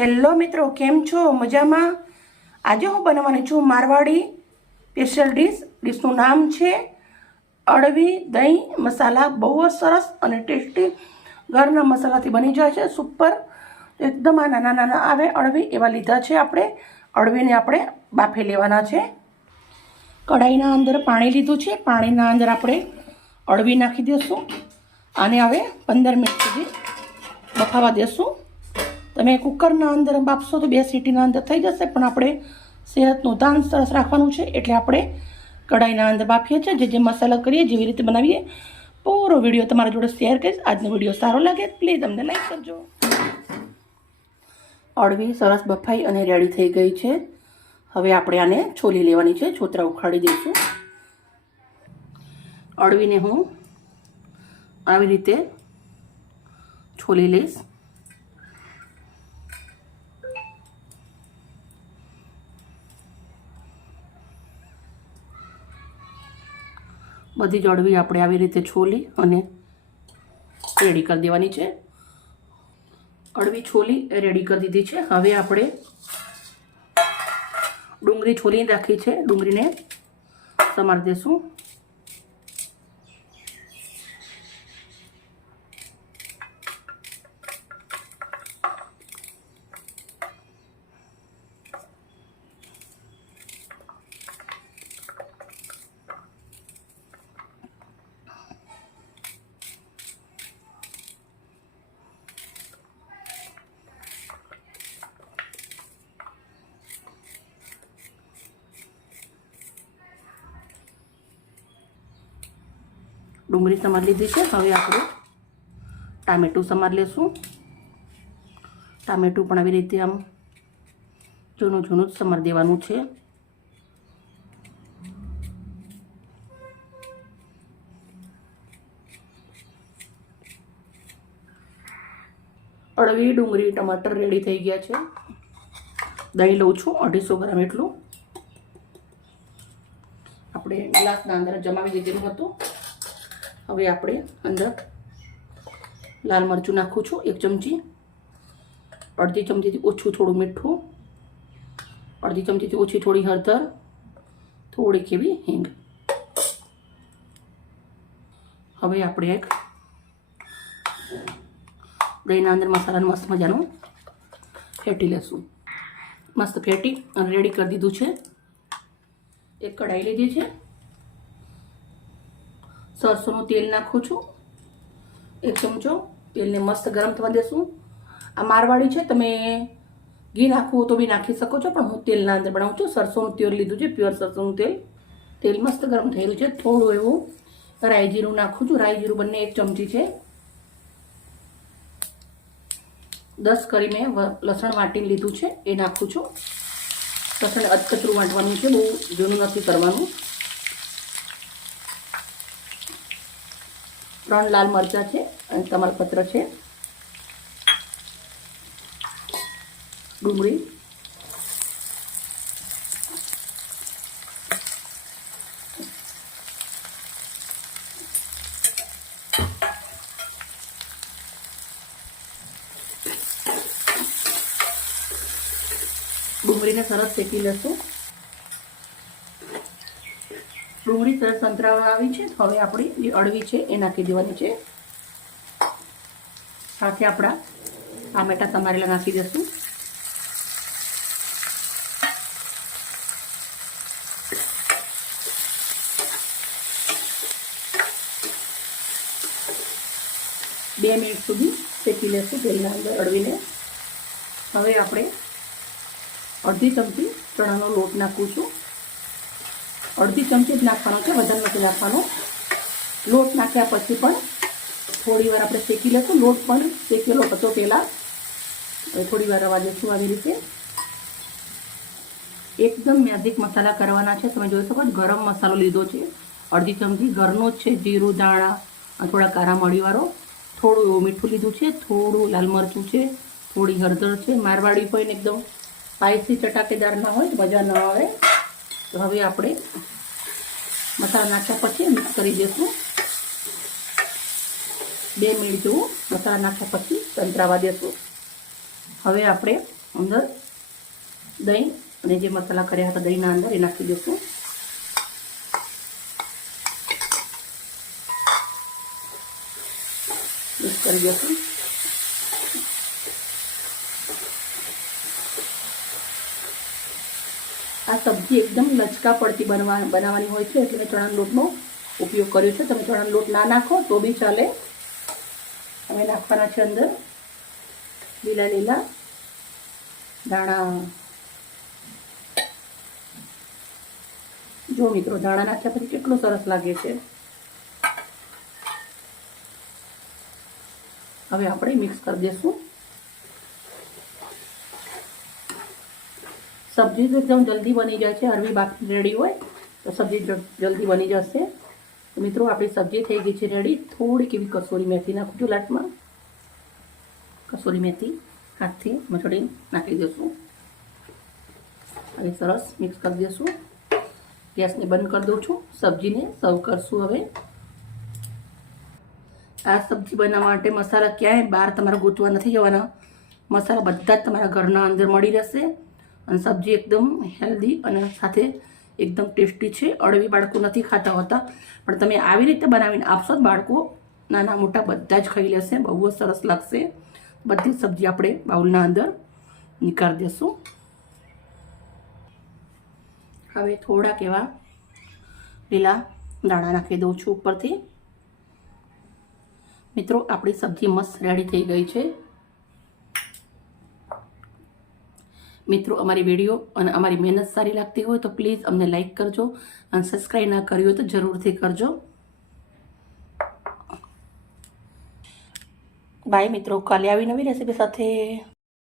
Hello મિત્રો, કેમ છો? મજામાં? આજે હું બનાવવાની છું મારવાડી સ્પેશિયલ ડીશ ડીશનું નામ છે અળવી દહીં મસાલા. બહુ જ સરસ અને ટેસ્ટી ઘરના મસાલાથી બની જાય છે સુપર એકદમ આ નાના નાના આવે, અળવી એવા લીધા છે આપણે. અળવીને આપણે બાફી લેવાના છે. કઢાઈના અંદર પાણી લીધું છે. પાણીના અંદર આપણે અળવી નાખી દઈશું આને હવે પંદર મિનિટ સુધી બફાવા દેશું. તમે કુકરના અંદર બાફશો તો બે સીટીના અંદર થઈ જશે, પણ આપણે સેહતનું ધ્યાન સરસ રાખવાનું છે, એટલે આપણે કઢાઈના અંદર બાફીએ છીએ, જે જે મસાલા કરીએ, જેવી રીતે બનાવીએ. પૂરો વીડિયો તમારા જોડે શેર કરીશ. આજનો વીડિયો સારો લાગે પ્લીઝ અમને લાઈક કરજો. અળવી સરસ બફાઈ અને રેડી થઈ ગઈ છે. હવે આપણે આને છોલી લેવાની છે, છોતરા ઉખાડી દઈશું. અળવીને હું આવી રીતે છોલી લઈશ. બધી જ અડવી આપણે આવી રીતે છોલી અને રેડી કરી દેવાની છે. અડવી છોલી રેડી કરી દીધી છે. હવે આપણે ડુંગળી છોલી રાખી છે. ડુંગળીને સમારી દેશું. ડુંગળી સમાર લીધી છે. હવે આપણે ટામેટું સમાર લેશું. ટામેટું પણ આવી રીતે આમ જૂનું જૂનું જ સમાર દેવાનું છે. અળવી ડુંગળી ટમાટર રેડી થઈ ગયા છે. દહીં લઉં છું, અઢીસો ગ્રામ એટલું. આપણે ગ્લાસના અંદર જમાવી દીધેલું હતું. હવે આપણે અંદર લાલ મરચું નાખું છું, એક ચમચી. અડધી ચમચીથી ઓછું થોડું મીઠું. અડધી ચમચીથી ઓછી થોડી હળદર. થોડીક એવી હિંગ. હવે આપણે એક દહીંના અંદર મસાલાનું મસ્ત મજાનું ફેટી લેશું. મસ્ત ફેટી અને રેડી કરી દીધું છે. એક કઢાઈ લીધી છે. સરસોનું તેલ નાખું છું. એક ચમચો તેલને મસ્ત ગરમ થવા દેશું. આ મારવાડી છે, તમે ઘી નાખવું તો બી નાખી શકો છો, પણ હું તેલના અંદર બનાવું છું. સરસોનું તેલ લીધું છે, પ્યોર સરસોનું તેલ. તેલ મસ્ત ગરમ થયેલું છે, થોડું એવું રાઈ જીરું નાખું છું. રાઈ જીરું બંને એક ચમચી છે. દસ કરી મેં લસણ વાટી લીધું છે, એ નાખું છું. લસણ અધકચરું વાટવાનું છે, બહુ જૂનું નથી કરવાનું. ત્રણ લાલ મરચાં છે અને તમાલપત્ર છે. ડુંગળી. ડુંગળીને સરસ શેકી લેશું. ડુંગળી સરસ સંતરાવા આવી છે. હવે આપણી જે અળવી છે, એ નાખી દેવાની છે. સાથે આપણા ટામેટા સમારેલા નાખી દઈશું. બે મિનિટ સુધી શેકી લેશું, તેલના અંદર અળવીને. હવે આપણે અડધી ચમચી ચણાનો લોટ નાખું છું. અડધી ચમચી જ નાખવાનો છે, વધારે નથી નાખવાનો. લોટ નાખ્યા પછી પણ થોડી વાર આપણે શેકી લઈશું લોટ પણ શેકેલો હતો પહેલાં. થોડી વાર રવા દઈશું આવી રીતે. એકદમ મેજિક મસાલા કરવાના છે. તમે જોઈ શકો ગરમ મસાલો લીધો છે. અડધી ચમચી ઘરનો જ છે, જીરું, દાણા થોડા કારા મળીવાળો થોડું મીઠું લીધું છે, થોડું લાલ મરચું છે, થોડી હળદર છે. મારવાડી હોય ને એકદમ સ્પાઇસી ચટાકેદાર ના હોય મજા ન આવે. તો હવે આપણે મસાલા નાખ્યા પછી મિક્સ કરી દઈશું બે મિનિટ જેવું મસાલા નાખ્યા પછી સંતરાવા દેશું. હવે આપણે અંદર દહીં અને જે મસાલા કર્યા હતા દહીંના અંદર એ નાખી દઈશું મિક્સ કરી દઈશું સબ્જી એકદમ લચકા પડતી બનવા, બનાવવાની હોય છે એટલે મેં ચણાના લોટનો ઉપયોગ કર્યો છે. તમે ચણાનો લોટ ના નાખો તો બી ચાલે. અમે નાખવાના છે અંદર લીલા લીલા દાણા જો મિત્રો દાણા નાખ્યા પછી કેટલું સરસ લાગે છે. હવે આપણે મિક્સ કરી દઈશું સબ્જી તો એકદમ જલ્દી બની જાય છે હળવી બાકી રેડી હોય, તો સબ્જી જલ્દી બની જશે. તો મિત્રો, આપણી સબ્જી થઈ ગઈ છે રેડી. થોડીક એવી કસૂરી મેથી નાખું છું લાટમાં કસૂરી મેથી હાથથી મચડી નાખી દઈશું હવે સરસ મિક્સ કરી દઈશું ગેસને બંધ કરી દઉં છું. સબ્જીને સર્વ કરશું હવે. આ સબ્જી બનાવવા માટે મસાલા ક્યાંય બહાર તમારે ગૂંચવા નથી જવાના. મસાલા બધા જ તમારા ઘરના અંદર મળી રહેશે. અને સબ્જી એકદમ હેલ્ધી અને સાથે એકદમ ટેસ્ટી છે. અળવી બાળકો નથી ખાતા હોતા, પણ તમે આવી રીતે બનાવીને આપશો તો બાળકો, નાના મોટા બધા જ ખાઈ લેશે, બહુ જ સરસ લાગશે. બધી સબ્જી આપણે બાઉલના અંદર નીકાળી દઈશું હવે થોડાક એવા લીલા દાણા નાખી દઉં છું ઉપરથી. મિત્રો, આપણી સબ્જી મસ્ત રેડી થઈ ગઈ છે. મિત્રો, અમારી વીડિયો અને અમારી મહેનત સારી લાગતી હોય તો પ્લીઝ અમને લાઈક કરજો અને સબસ્ક્રાઈબ ના કર્યું હોય તો જરૂરથી કરજો. બાય મિત્રો, કાલે આવી નવી રેસીપી સાથે.